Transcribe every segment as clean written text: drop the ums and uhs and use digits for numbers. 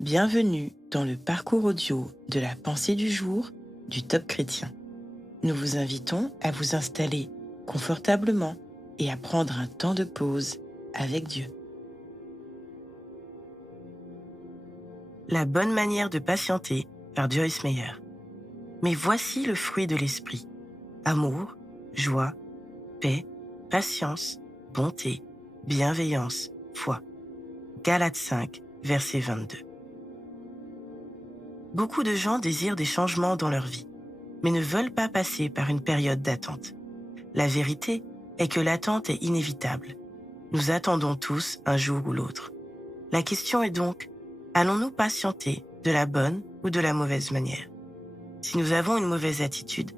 Bienvenue dans le parcours audio de la pensée du jour du Top Chrétien. Nous vous invitons à vous installer confortablement et à prendre un temps de pause avec Dieu. La bonne manière de patienter par Joyce Meyer. Mais voici le fruit de l'esprit: amour, joie, paix, patience, bonté, bienveillance, foi. Galates 5, verset 22. Beaucoup de gens désirent des changements dans leur vie, mais ne veulent pas passer par une période d'attente. La vérité est que l'attente est inévitable. Nous attendons tous un jour ou l'autre. La question est donc, allons-nous patienter de la bonne ou de la mauvaise manière? Si nous avons une mauvaise attitude,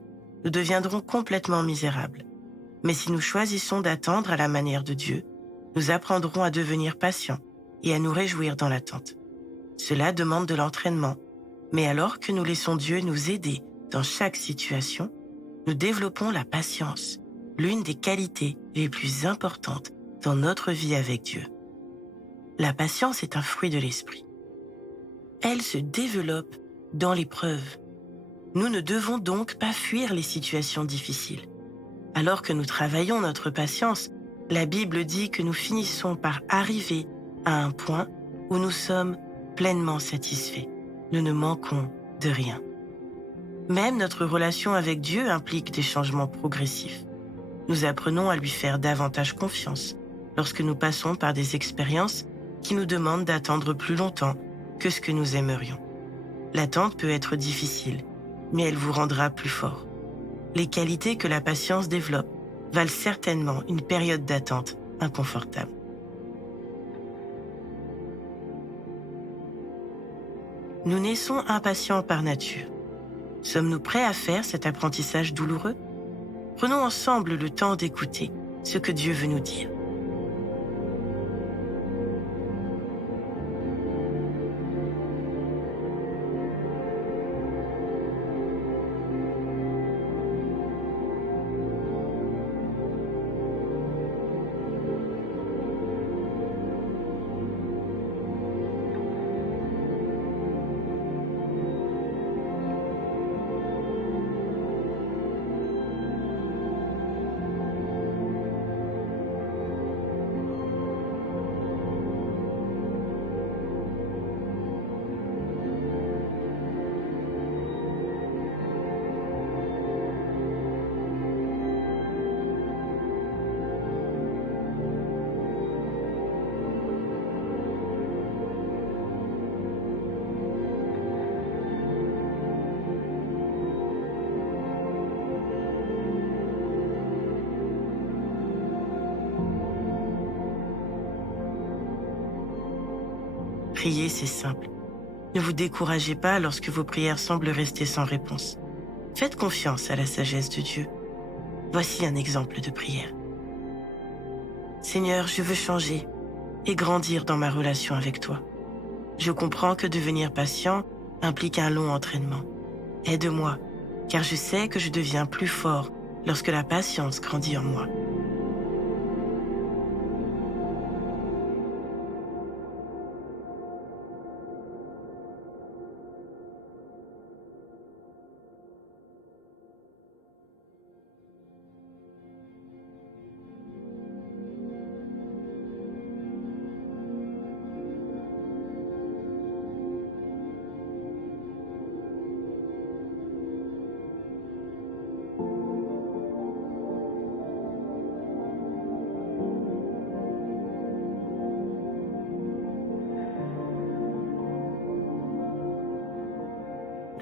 nous deviendrons complètement misérables. Mais si nous choisissons d'attendre à la manière de Dieu, nous apprendrons à devenir patients et à nous réjouir dans l'attente. Cela demande de l'entraînement, mais alors que nous laissons Dieu nous aider dans chaque situation, nous développons la patience, l'une des qualités les plus importantes dans notre vie avec Dieu. La patience est un fruit de l'esprit. Elle se développe dans l'épreuve. Nous ne devons donc pas fuir les situations difficiles. Alors que nous travaillons notre patience, la Bible dit que nous finissons par arriver à un point où nous sommes pleinement satisfaits. Nous ne manquons de rien. Même notre relation avec Dieu implique des changements progressifs. Nous apprenons à lui faire davantage confiance lorsque nous passons par des expériences qui nous demandent d'attendre plus longtemps que ce que nous aimerions. L'attente peut être difficile, mais elle vous rendra plus fort. Les qualités que la patience développe valent certainement une période d'attente inconfortable. Nous naissons impatients par nature. Sommes-nous prêts à faire cet apprentissage douloureux? Prenons ensemble le temps d'écouter ce que Dieu veut nous dire. Prier, c'est simple. Ne vous découragez pas lorsque vos prières semblent rester sans réponse. Faites confiance à la sagesse de Dieu. Voici un exemple de prière. Seigneur, je veux changer et grandir dans ma relation avec toi. Je comprends que devenir patient implique un long entraînement. Aide-moi, car je sais que je deviens plus fort lorsque la patience grandit en moi.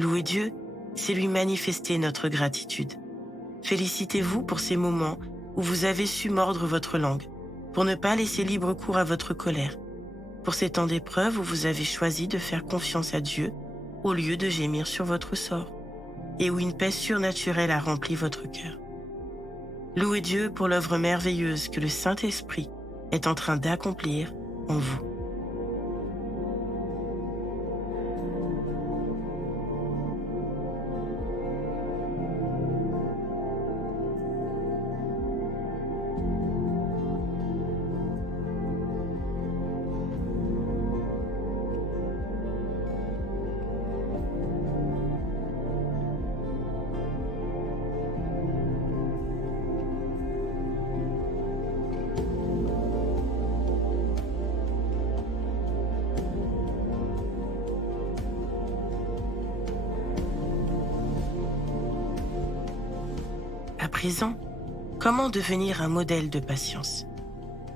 Louer Dieu, c'est lui manifester notre gratitude. Félicitez-vous pour ces moments où vous avez su mordre votre langue, pour ne pas laisser libre cours à votre colère, pour ces temps d'épreuve où vous avez choisi de faire confiance à Dieu au lieu de gémir sur votre sort, et où une paix surnaturelle a rempli votre cœur. Louez Dieu pour l'œuvre merveilleuse que le Saint-Esprit est en train d'accomplir en vous. À présent, comment devenir un modèle de patience?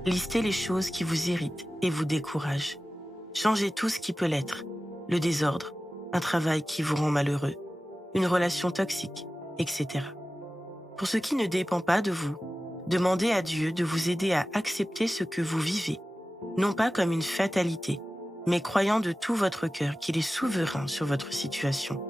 Listez les choses qui vous irritent et vous découragent. Changez tout ce qui peut l'être. Le désordre, un travail qui vous rend malheureux, une relation toxique, etc. Pour ce qui ne dépend pas de vous, demandez à Dieu de vous aider à accepter ce que vous vivez, non pas comme une fatalité, mais croyant de tout votre cœur qu'il est souverain sur votre situation.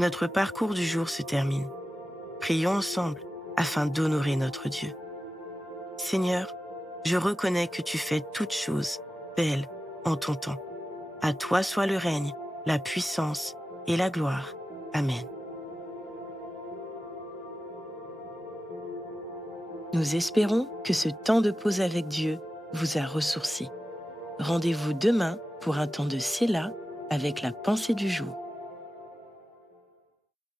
Notre parcours du jour se termine. Prions ensemble afin d'honorer notre Dieu. Seigneur, je reconnais que tu fais toutes choses belles en ton temps. À toi soit le règne, la puissance et la gloire. Amen. Nous espérons que ce temps de pause avec Dieu vous a ressourci. Rendez-vous demain pour un temps de Séla avec la pensée du jour.